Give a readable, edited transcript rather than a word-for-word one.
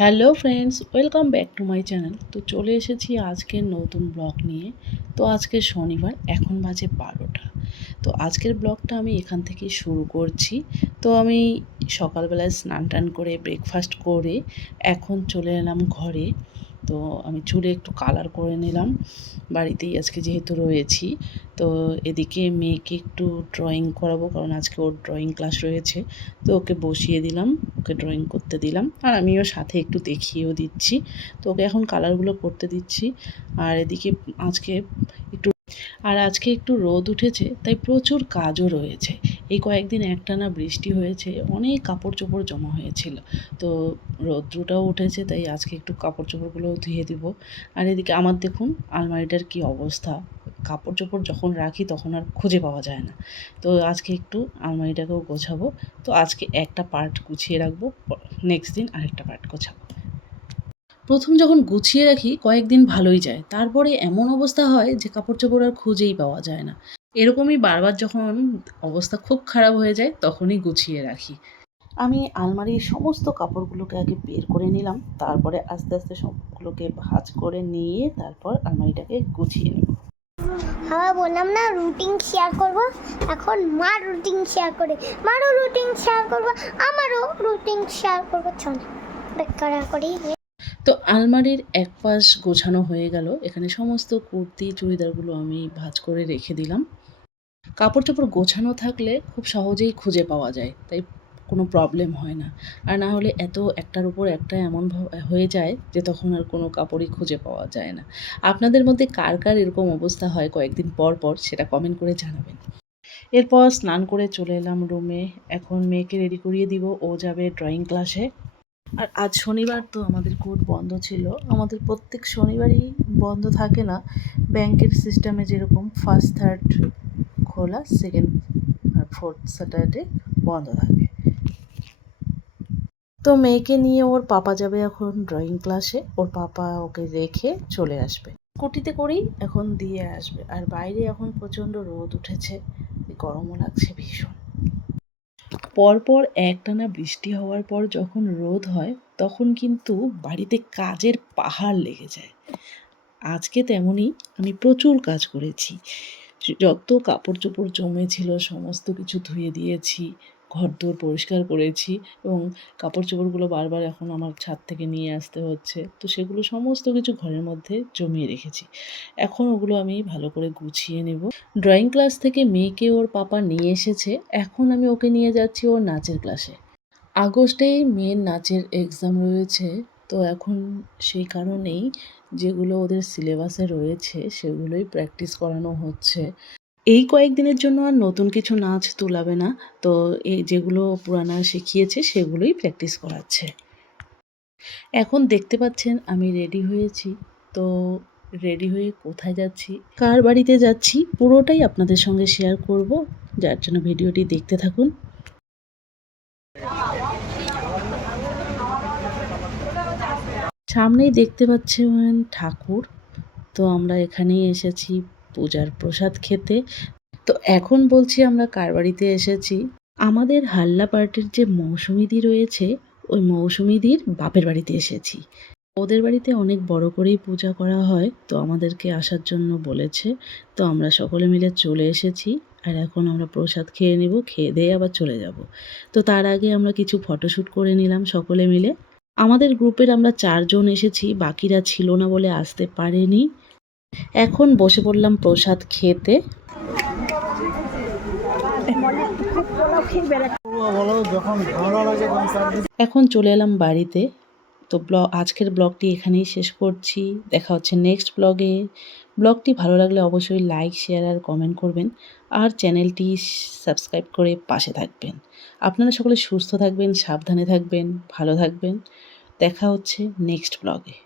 Hello friends, welcome back to my channel. তো চলে এসেছি আজকের নতুন ব্লগ নিয়ে। তো আজকে শনিবার, এখন বাজে 12টা। তো আজকের ব্লগটা আমি এখান থেকেই শুরু করছি। তো আমি সকালবেলায় স্নান টান করে ব্রেকফাস্ট করে এখন চলে এলাম ঘরে। তো আমি চুলে একটু কালার করে নিলাম, বাড়িতেই আজকে যেহেতু রয়েছি। তো এদিকে মেয়েকে একটু ড্রয়িং করাবো, কারণ আজকে ওর ড্রয়িং ক্লাস রয়েছে। তো ওকে বসিয়ে দিলাম, ওকে ড্রয়িং করতে দিলাম, আর আমিও সাথে একটু দেখিয়েও দিচ্ছি। তো ওকে এখন কালারগুলো করতে দিচ্ছি। আর এদিকে আজকে একটু আজকে একটু রোদ উঠেছে, তাই প্রচুর কাজও রয়েছে। এই কয়েকদিন একটানা বৃষ্টি হয়েছে, অনেক কাপড় চোপড় জমা হয়েছিল। তো রৌদ্রটাও উঠেছে, তাই আজকে একটু কাপড় চোপড়গুলোও ধুয়ে দিব। আর এদিকে আমার দেখুন আলমারিটার কি অবস্থা, কাপড় চোপড় যখন রাখি তখন আর খুঁজে পাওয়া যায় না। তো আজকে একটু আলমারিটাকেও গোছাবো। তো আজকে একটা পার্ট গুছিয়ে রাখবো, নেক্সট দিন আরেকটা পার্ট গোছাবো। প্রথম যখন গুছিয়ে রাখি কয়েকদিন ভালোই যায়, তারপরে এমন অবস্থা হয় যে কাপড় চোপড় আর খুঁজেই পাওয়া যায় না। এরকমই বারবার যখন অবস্থা খুব খারাপ হয়ে যায় তখনই গুছিয়ে রাখি। আমি আলমারির সমস্ত কাপড়গুলোকে আগে বের করে নিলাম, তারপরে আস্তে আস্তে সবগুলোকে ভাঁজ করে নিয়ে তারপর আলমারিটাকে গুছিয়ে নেব। হ্যাঁ, বললাম না রুটিন শেয়ার করব। এখন মা রুটিন শেয়ার করে, মারও রুটিন শেয়ার করব, আমারও রুটিন শেয়ার করব। চল বেকারা করি। তো আলমারির এক পাশ গোছানো হয়ে গেল, এখানে সমস্ত কুর্তি চুড়িদারগুলো আমি ভাঁজ করে রেখে দিলাম। কাপড় চোপড় গোছানো থাকলে খুব সহজেই খুঁজে পাওয়া যায়, তাই কোনো প্রবলেম হয় না। আর না হলে এত একটার উপর একটা এমন হয়ে যায় যে তখন আর কোনো কাপড়ই খুঁজে পাওয়া যায় না। আপনাদের মধ্যে কার কার এরকম অবস্থা হয় কয়েকদিন পর পর, সেটা কমেন্ট করে জানাবেন। এরপর স্নান করে চলে এলাম রুমে। এখন মেয়েকে রেডি করিয়ে দিব, ও যাবে ড্রয়িং ক্লাসে। আর আজ শনিবার, তো আমাদের কোর্ট বন্ধ ছিল। আমাদের প্রত্যেক শনিবারই বন্ধ থাকে না, ব্যাংকের সিস্টেমে যেরকম ফার্স্ট থার্ড খোলা, সেকেন্ড আর ফোর্থ স্যাটারডে বন্ধ থাকে। তো মেয়েকে নিয়ে ওর পাপা যাবে এখন ড্রয়িং ক্লাসে, ওর পাপা ওকে রেখে চলে আসবে। স্কুটিতে করেই এখন দিয়ে আসবে। আর বাইরে এখন প্রচণ্ড রোদ উঠেছে, গরমও লাগছে ভীষণ। পরপর একটানা বৃষ্টি হওয়ার পর যখন রোদ হয় তখন কিন্তু বাড়িতে কাজের পাহাড় লেগে যায়। আজকে তেমনই, আমি প্রচুর কাজ করেছি। যত কাপড় চোপড় জমেছিল সমস্ত কিছু ধুয়ে দিয়েছি, ঘরদোর পরিষ্কার করেছি, এবং কাপড় চোপড়গুলো বারবার এখন আমার ছাদ থেকে নিয়ে আসতে হচ্ছে। তো সেগুলো সমস্ত কিছু ঘরের মধ্যে জমিয়ে রেখেছি। এখন ওগুলো আমি ভালো করে গুছিয়ে নেব। ড্রয়িং ক্লাস থেকে মেয়েকে ওর পাপা নিয়ে এসেছে, এখন আমি ওকে নিয়ে যাচ্ছি ওর নাচের ক্লাসে। আগস্টেই মেয়ের নাচের এক্সাম রয়েছে। তো এখন সেই কারণেই যেগুলো ওদের সিলেবাসে রয়েছে সেগুলোই প্র্যাকটিস করানো হচ্ছে। এই কয়েকদিনের জন্য আর নতুন কিছু নাচ তোলাবে না। তো এই যেগুলো পুরানা শিখিয়েছে সেগুলোই প্র্যাকটিস করাচ্ছে। এখন দেখতে পাচ্ছেন আমি রেডি হয়েছি। তো রেডি হয়ে কোথায় যাচ্ছি, কার বাড়িতে যাচ্ছি, পুরোটাই আপনাদের সঙ্গে শেয়ার করব, যার জন্য ভিডিওটি দেখতে থাকুন। সামনেই দেখতে পাচ্ছেন ঠাকুর। তো আমরা এখানেই এসেছি পূজার প্রসাদ খেতে। তো এখন বলছি আমরা কার বাড়িতে এসেছি। আমাদের হাল্লা পার্টির যে মৌসুমীদি রয়েছে, ওই মৌসুমীদির বাপের বাড়িতে এসেছি। ওদের বাড়িতে অনেক বড় করেই পূজা করা হয়, তো আমাদেরকে আসার জন্য বলেছে। তো আমরা সকলে মিলে চলে এসেছি। আর এখন আমরা প্রসাদ খেয়ে নেব, খেয়ে দিয়ে আবার চলে যাব। তো তার আগে আমরা কিছু ফটোশ্যুট করে নিলাম সকলে মিলে। আমাদের গ্রুপের আমরা 4 জন এসেছি, বাকিরা ছিল না বলে আসতে পারেনি। এখন বসে পড়লাম প্রসাদ খেতে। এখন চলে এলাম বাড়িতে। তো আজকের ব্লগটি এখানেই শেষ করছি। দেখা হচ্ছে নেক্সট ব্লগে। ব্লগটি ভালো লাগলে অবশ্যই লাইক, শেয়ার আর কমেন্ট করবেন। আর চ্যানেলটি সাবস্ক্রাইব করে পাশে থাকবেন। আপনারা সকলে সুস্থ থাকবেন, সাবধানে থাকবেন, ভালো থাকবেন। দেখা হচ্ছে নেক্সট ব্লগে।